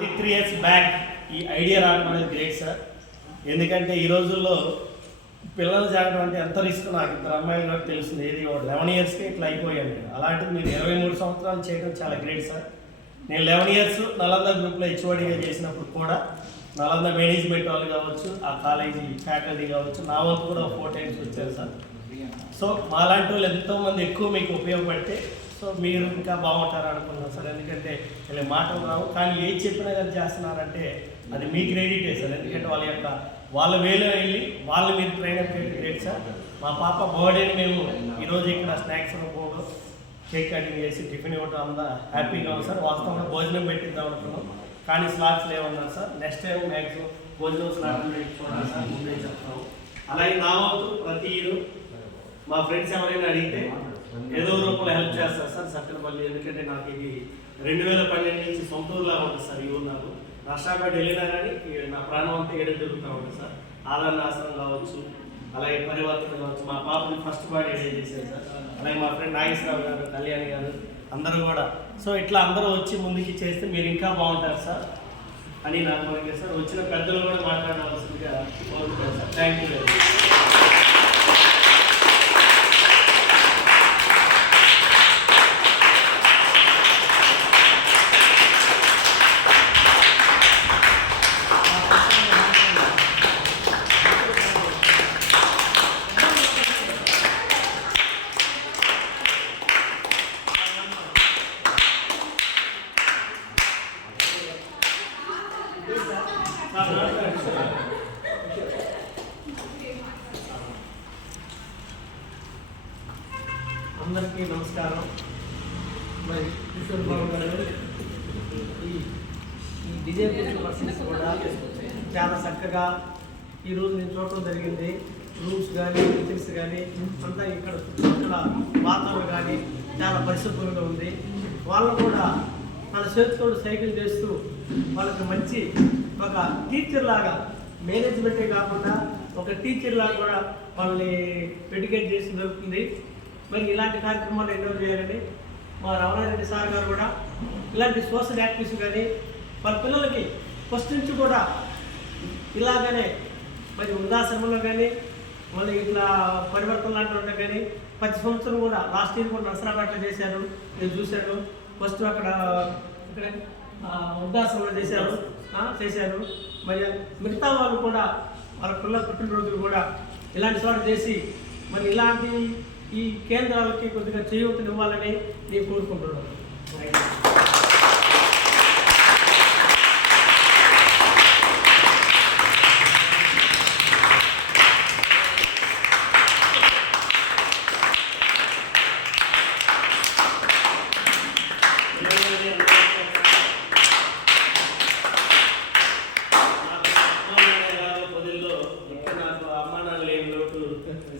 3 years back ఈ idea రావడం అనేది గ్రేట్ సార్. ఎందుకంటే ఈ రోజుల్లో పిల్లలు జాగడం అంటే ఎంత రిస్క్ నాకు ఇద్దరు అమ్మాయిలు కూడా తెలుస్తుంది. ఏది 11 ఇయర్స్కే ఇట్లా అయిపోయాను. అలాంటిది మీరు 23 సంవత్సరాలు చేయడం చాలా గ్రేట్ సార్. నేను 11 ఇయర్స్ నలంద గ్రూప్లో హెచ్ఓడిగా చేసినప్పుడు కూడా నలంద మేనేజ్మెంట్ వాళ్ళు కావచ్చు, ఆ కాలేజీ ఫ్యాకల్టీ కావచ్చు, నా వంతు కూడా 4 times వచ్చారు సార్. సో మాలాంటి వాళ్ళు ఎంతోమంది ఎక్కువ మీకు ఉపయోగపడితే సో మీరు ఇంకా బాగుంటారు అనుకున్నాను సార్. ఎందుకంటే ఇలా మాటలు రావు, కానీ ఏది చెప్పినా కానీ చేస్తున్నారంటే అది మీ క్రెడిటే సార్. ఎందుకంటే వాళ్ళ వేలో వెళ్ళి వాళ్ళు మీరు ట్రైన్ అప్ చేయడం గ్రేట్ సార్. మా పాప బర్త్డేని మేము ఈరోజు ఇక్కడ స్నాక్స్ రూపంలో కేక్ కటింగ్ చేసి టిఫిన్ ఇవ్వడం అంతా హ్యాపీగా ఉంది సార్. వాస్తవంగా భోజనం పెట్టిద్దాం అనుకున్నాం, కానీ స్లాట్స్ లేవన్నారు సార్. నెక్స్ట్ టైం మ్యాక్సిమం భోజనం స్లాట్ చూడాలి సార్, ముందే చెప్తాము. అలాగే నా వంతు ప్రతి ఇయర్ మా ఫ్రెండ్స్ ఎవరైనా అడిగితే ఏదో రూపంలో హెల్ప్ చేస్తారు సార్ సత్తెనపల్లి. ఎందుకంటే నాకు ఇది 2012 నుంచి సొంత ఊరులాగా ఉంటుంది సార్. ఈ ఊరు నాకు నష్టాపేట వెళ్ళినా కానీ నా ప్రాణం అంతా ఏదో తిరుగుతూ ఉంటుంది సార్. ఆదరణ ఆశ్రమం కావచ్చు, అలాగే పరివర్తన కావచ్చు. మా పాపని ఫస్ట్ బర్త్డే చేశారు సార్. అలాగే మా ఫ్రెండ్ నాగేశ్వరరావు గారు, కళ్యాణి గారు అందరూ కూడా. సో ఇట్లా అందరూ వచ్చి ముందుకి చేస్తే మీరు ఇంకా బాగుంటారు సార్ అని నాకు కోరిక సార్. వచ్చిన పెద్దలు కూడా మాట్లాడవలసిందిగా కోరుకుంటారు sir. Thank you very much. అందరికీ నమస్కారం. మరి కిషోర్ బాబు గారు ఈ డిజేబుల్డ్ పర్సన్స్ కూడా చాలా చక్కగా ఈరోజు నేను చూడటం జరిగింది. రూమ్స్ కానీ టీచర్స్ కానీ అంతా ఇక్కడ వాతావరణం కానీ చాలా పరిశుభ్రంగా ఉంది. వాళ్ళు కూడా మన చేతితో సైకిల్ చేస్తూ వాళ్ళకి మంచి ఒక టీచర్ లాగా, మేనేజ్మెంటే కాకుండా ఒక టీచర్ లాగా కూడా వాళ్ళని ఎడ్యుకేట్ చేసి దొరుకుతుంది. మరి ఇలాంటి కార్యక్రమాలు ఎన్నో చేయాలని మా రమణారెడ్డి సార్ గారు కూడా ఇలాంటి సోషల్ యాక్టివిటీస్ కానీ వాళ్ళ పిల్లలకి ఫస్ట్ నుంచి కూడా ఇలాగనే మరి వృద్ధాశ్రమంలో కానీ మళ్ళీ ఇట్లా పరివర్తన లాంటి ఉంటాయి కానీ ప్రతి సంవత్సరం కూడా లాస్ట్ ఇయర్ కూడా నర్సరాపేటలో చేశారు, నేను చూశాను. ఫస్ట్ అక్కడ ఇక్కడ వృద్ధాశ్రమంలో చేశారు. మరి మిగతా వాళ్ళు కూడా వాళ్ళ పిల్లల పుట్టినరోజులు కూడా ఇలాంటి చోట చేసి మరి ఇలాంటి ఈ కేంద్రాలకి కొద్దిగా చేయూతనివ్వాలని నేను కోరుకుంటున్నాను.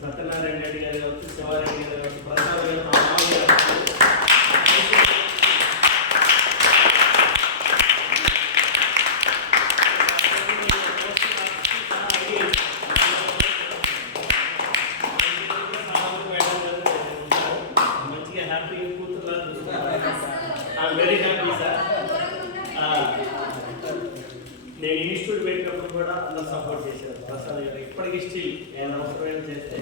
సత్యనారాయణ రెడ్డి గారు కావచ్చు, శివారెడ్డి గారు కావచ్చు, ప్రసాద్ గారు, మా మామయ్య మంచిగా హ్యాపీగా కూతురులా చూసుకుంటారు. Very happy sir. నేను ఇన్స్టిట్యూట్ పెట్టినప్పుడు కూడా అందరూ సపోర్ట్ చేశారు. ప్రసాద్ గారు ఇప్పటికీ స్టిల్ నేను అవసరమైన చేస్తే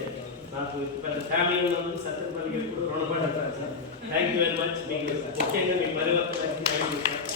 నాకు పెద్ద ఫ్యామిలీ ఉన్నందుకు సత్యనపల్లికి ఎప్పుడు రుణపడ్డారు sir. Thank you very much. మీకు ముఖ్యంగా మీ పరివర్తనకి థ్యాంక్ యూ సార్.